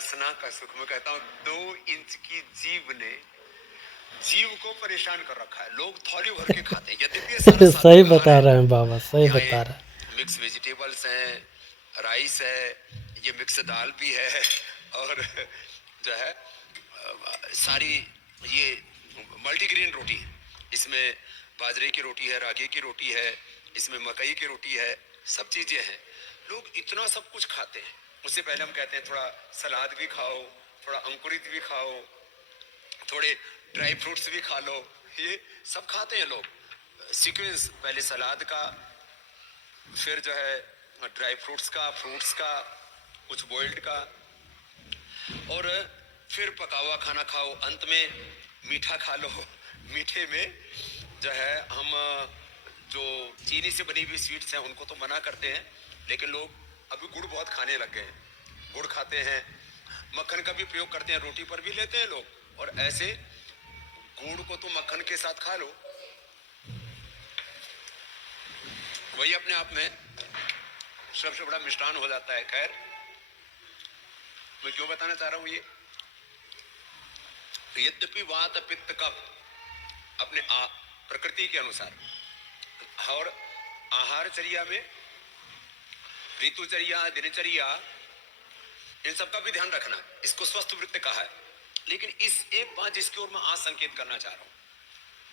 रसना का सुख। मैं कहता हूँ 2 इंच की जीभ ने जीव को परेशान कर रखा है। लोग थौली भर के खाते हैं, यद्यपि ये सारा सही सात्विक आहार बता है। रहे हैं बाबा, सही यहाँ ये बता रहे हैं। मिक्स वेजिटेबल्स हैं, राइस है, ये मिक्स दाल भी है, और जो है सारी ये मल्टीग्रेन रोटी है। इसमें बाजरे की रोटी है, रागी की रोटी है, इसमें मकई की रोटी है, सब चीजें हैं। लोग इतना सब कुछ खाते हैं। उससे पहले हम कहते हैं थोड़ा सलाद भी खाओ, थोड़ा अंकुरित भी खाओ, थोड़े ड्राई फ्रूट्स भी खा लो। ये सब खाते हैं लोग। सीक्वेंस पहले सलाद का, फिर जो है ड्राई फ्रूट्स का, फ्रूट्स का, कुछ बॉइल्ड का, और फिर पका हुआ खाना खाओ, अंत में मीठा खा लो। मीठे में जो है हम जो चीनी से बनी हुई स्वीट्स हैं उनको तो मना करते हैं, लेकिन लोग अभी गुड़ बहुत खाने लग गए हैं। गुड़ खाते हैं, मक्खन का भी प्रयोग करते हैं, रोटी पर भी लेते हैं लोग। और ऐसे गुड़ को तो मक्खन के साथ खा लो, वही अपने आप में सबसे बड़ा मिष्ठान हो जाता है। खैर, मैं क्यों बताना चाह रहा हूं ये, यद्यपि वात पित्त कफ अपने प्रकृति के अनुसार और आहारचर्या में ऋतुचर्या, दिनचर्या, इन सब का भी ध्यान रखना, इसको स्वस्थ वृत्त कहा है। लेकिन इस एक बात जिसकी ओर मैं आज संकेत करना चाह रहा हूं,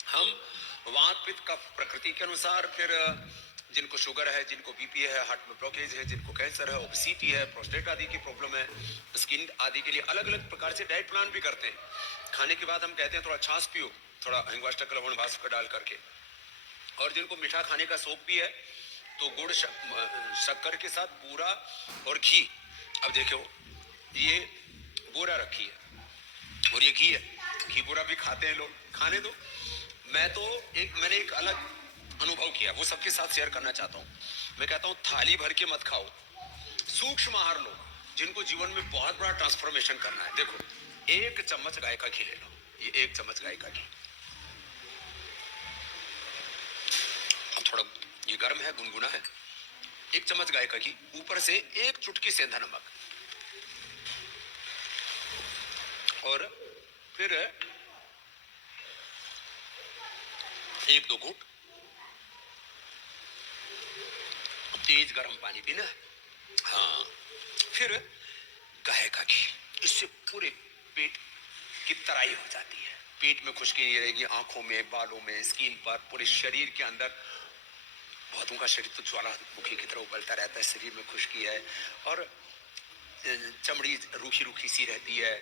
हम वात पित्त का प्रकृति के अनुसार, फिर जिनको शुगर है, जिनको बीपी है, हार्ट में ब्लॉकेज है, जिनको कैंसर है, ओबेसिटी है, प्रोस्टेट आदि की प्रॉब्लम है, स्किन आदि के लिए अलग अलग प्रकार से डाइट प्लान भी करते हैं। खाने के बाद हम कहते हैं थोड़ा छाछ पियो, थोड़ा हिंगवाष्टक लवण भास्कर डाल करके। और जिनको मीठा खाने का शौक भी है तो गुड़ शक्कर के साथ बूरा और घी। अब देखो, ये बूरा रखी है और ये घी है, घी बूरा भी खाते हैं लोग, खाने दो। मैंने एक अलग अनुभव किया, वो सबके साथ शेयर करना चाहता हूँ। मैं कहता हूँ थाली भर के मत खाओ, सूक्ष्म आहार लो। जिनको जीवन में बहुत बड़ा ट्रांसफॉर्मेशन करना है, देखो 1 चम्मच गाय का घी ले लो, ये 1 चम्मच गाय का घी। अब थोड़ा ये गर्म है, गुनगुना है। 1 चम्मच गाय का घी, ऊपर से 1 चुटकी सेंधा नमक, और फिर 1-2 घूंट तेज गर्म पानी पीना है। हाँ, फिर गाय का घी, इससे पूरे पेट की तराई हो जाती है। पेट में खुश्की नहीं रहेगी, आंखों में, बालों में, स्किन पर, पूरे शरीर के अंदर। बहुतों का शरीर तो ज्वालामुखी की तरह उबलता रहता है, शरीर में खुश्की है, और चमड़ी रूखी रूखी सी रहती है,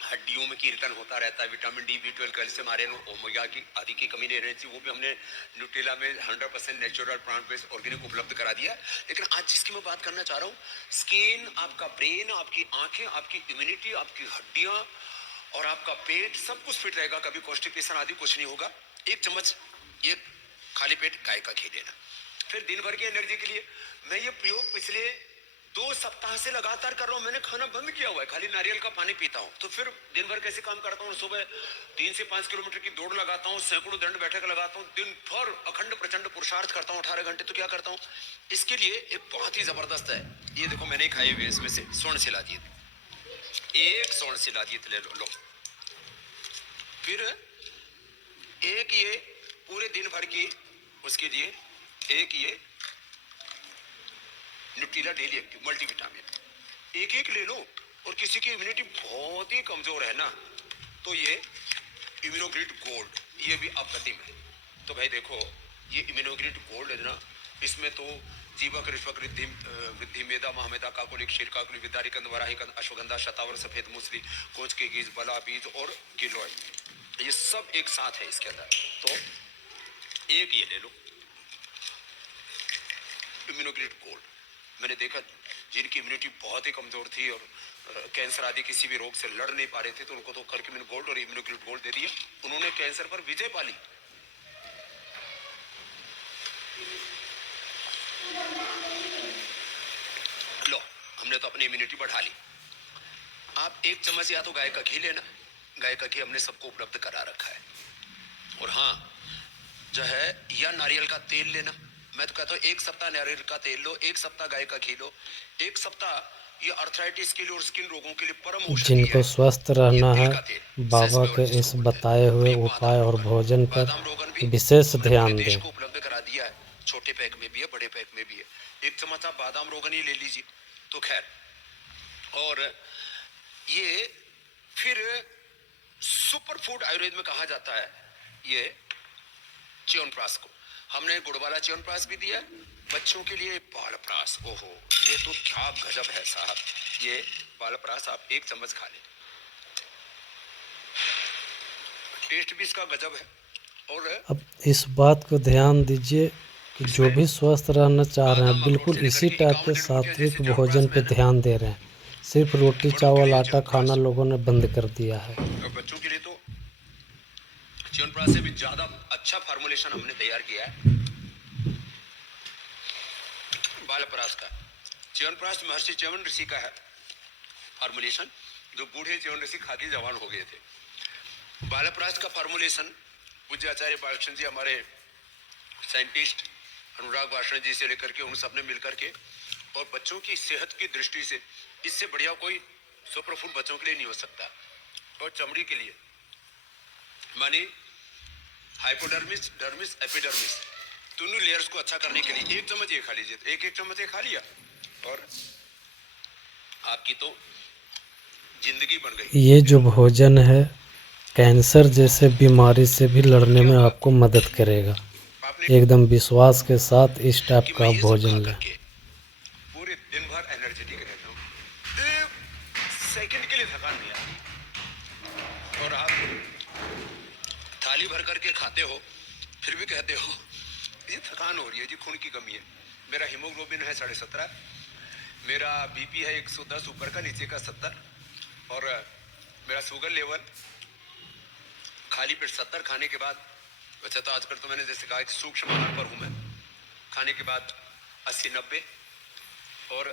हड्डियों में कीर्तन होता रहता है। Vitamin D, B12, calcium, iron, omega की आदि की कमी नहीं रहनी चाहिए। वो भी हमने न्यूट्रेला में 100% नेचुरल प्लांट बेस्ड ऑर्गेनिक उपलब्ध करा दिया। लेकिन आज जिसकी मैं बात करना चाह रहा हूँ, स्किन, आपका ब्रेन, आपकी आंखें, आपकी इम्यूनिटी, आपकी हड्डियां और आपका पेट, सब कुछ फिट रहेगा। कभी कॉन्स्टिपेशन आदि कुछ नहीं होगा। 1 चम्मच ये खाली पेट गाय का घी लेना। फिर दिन भर की एनर्जी के लिए मैं ये प्रयोग पिछले 2 सप्ताह से लगातार कर रहा हूँ। मैंने खाना बंद किया हुआ है, खाली नारियल का पानी पीता हूँ। तो फिर दिन भर कैसे काम करता हूँ, सुबह 3 से 5 किलोमीटर की दौड़ लगाता हूँ, सैकड़ों दंड बैठक लगाता हूँ, दिन भर अखंड प्रचंड पुरुषार्थ करता हूँ 18 घंटे। तो क्या करता हूँ, इसके लिए एक बहुत ही जबरदस्त है, ये देखो मैंने खाई हुई है, इसमें से स्वर्ण शिलाजीत, 1 स्वर्ण शिलाजीत ले लो। फिर एक ये पूरे दिन भर की, उसके लिए एक ये न्यूट्रीला डेली एक्टिव मल्टीविटामिन एक ले लो। और किसी की इम्यूनिटी बहुत ही कमजोर है ना, तो ये इम्यूनोग्रिड गोल्ड, ये भी अप्रतिम है। तो भाई देखो, ये इम्यूनोग्रिड गोल्ड है ना, इसमें तो जीवक, ऋष्वक, रिद्धि, वृद्धि, मेधा, महामेधा, काकुलिक, क्षीर काकुलिक, विदारी कंद, वराही कंद, अश्वगंधा, शतावर, सफेद मूसली, कोच के बीज, बला बीज और गिलोय, ये सब एक साथ है इसके अंदर। तो एक ये ले लो, इम्यूनोग्रिड गोल्ड। मैंने देखा जिनकी इम्यूनिटी बहुत ही कमजोर थी और कैंसर आदि किसी भी रोग से लड़ नहीं पा रहे थे, तो उनको तो करक्यूमिन गोल्ड और इम्यूनोग्रिड गोल्ड दे दिया, उन्होंने कैंसर पर विजय पा ली। लो, हमने तो अपनी इम्यूनिटी बढ़ा ली। आप 1 चम्मच या तो गाय का घी लेना, गाय का घी हमने सबको उपलब्ध करा रखा है। और हाँ, जो है, या नारियल का तेल लेना। मैं तो कहता हूँ 1 सप्ताह नारियल का तेल लो, 1 सप्ताह गाय का घी लो, 1 सप्ताह ये अर्थराइटिस के लिए और स्किन रोगों के लिए परम औषधि जिनको है। स्वस्थ ये रहना है, तिल का तेल बाबा सेसमे के ऑयल जिसको इस बोलते हैं, बताए और हुए ये उपाय और बादाम भोजन रोगन, पर बादाम रोगन भी विशेष हमने पूरे ध्यान देश दें। को उपलब्ध करा दिया है। छोटे पैक में भी है, बड़े पैक में भी है। एक चम्मच आप बादाम रोगन ही ले लीजिए। तो खैर, और ये फिर सुपर फूड आयुर्वेद में कहा जाता है ये च्यवनप्राश को। हमने गुड़ वाला च्यवनप्राश भी दिया बच्चों के लिए। बालप्राश, ओहो, ये तो क्या गजब है साहब। ये बालप्राश आप एक चम्मच खा लें, टेस्ट भी इसका गजब है। और अब इस बात को ध्यान दीजिए कि जो इसमें भी स्वस्थ रहना चाह रहे हैं, बादाम अखरोट बिल्कुल से लेकर इसी के टाइप 51 के दिन रोटियां सात्विक जैसे च्यवनप्राश भोजन में पे है ना, ध्यान दे रहे हैं। सिर्फ रोटी बड़ों के चावल लिए आटा खाना च्यवनप्राश, लोगों ने बंद कर दिया है। और बच्चों के लिए तो च्यवनप्राश से भी ज्यादा अच्छा फार्मूलेशन हमने तैयार किया है बालप्राश का। च्यवनप्राश महर्षि च्यवन ऋषि का है फार्मूलेशन, जो बूढ़े च्यवन ऋषि खा के जवान हो गए थे। बालप्राश का फार्मूलेशन पूज्य आचार्य बालकृष्ण जी, हमारे साइंटिस्ट अनुराग वाषण जी से लेकर के उन सब ने मिलकर के, और बच्चों की सेहत की दृष्टि से इससे बढ़िया कोई सुपर फूड बच्चों के लिए नहीं हो सकता। और चमड़ी के लिए माने हाइपोडर्मिस, डर्मिस, एपिडर्मिस, दोनों लेयर्स को अच्छा करने के लिए एक चम्मच ये खा लीजिए। तो एक चम्मच ये खा लिया और आपकी तो जिंदगी बन गई। ये जो भोजन है, कैंसर जैसे बीमारी से भी लड़ने क्या में हुआ आपको मदद करेगा। आपने एकदम विश्वास के साथ इस टाइप कि मैं का ये सब खा भोजन लें। करके पूरे दिन भर एनर्जेटिक रहता हूँ, एक सेकंड के लिए थकान नहीं आती। और आप थाली भर करके खाते हो फिर भी कहते हो ये थकान हो रही है जी, खून की कमी है। मेरा हीमोग्लोबिन है 17.5, मेरा बीपी है 110 ऊपर का, नीचे का 70, और मेरा शुगर लेवल खाली पेट 70 खाने के बाद, वैसे तो आजकल तो मैंने जैसे कहा कि सूक्ष्म आहार पर हूं मैं, खाने के बाद 80-90, और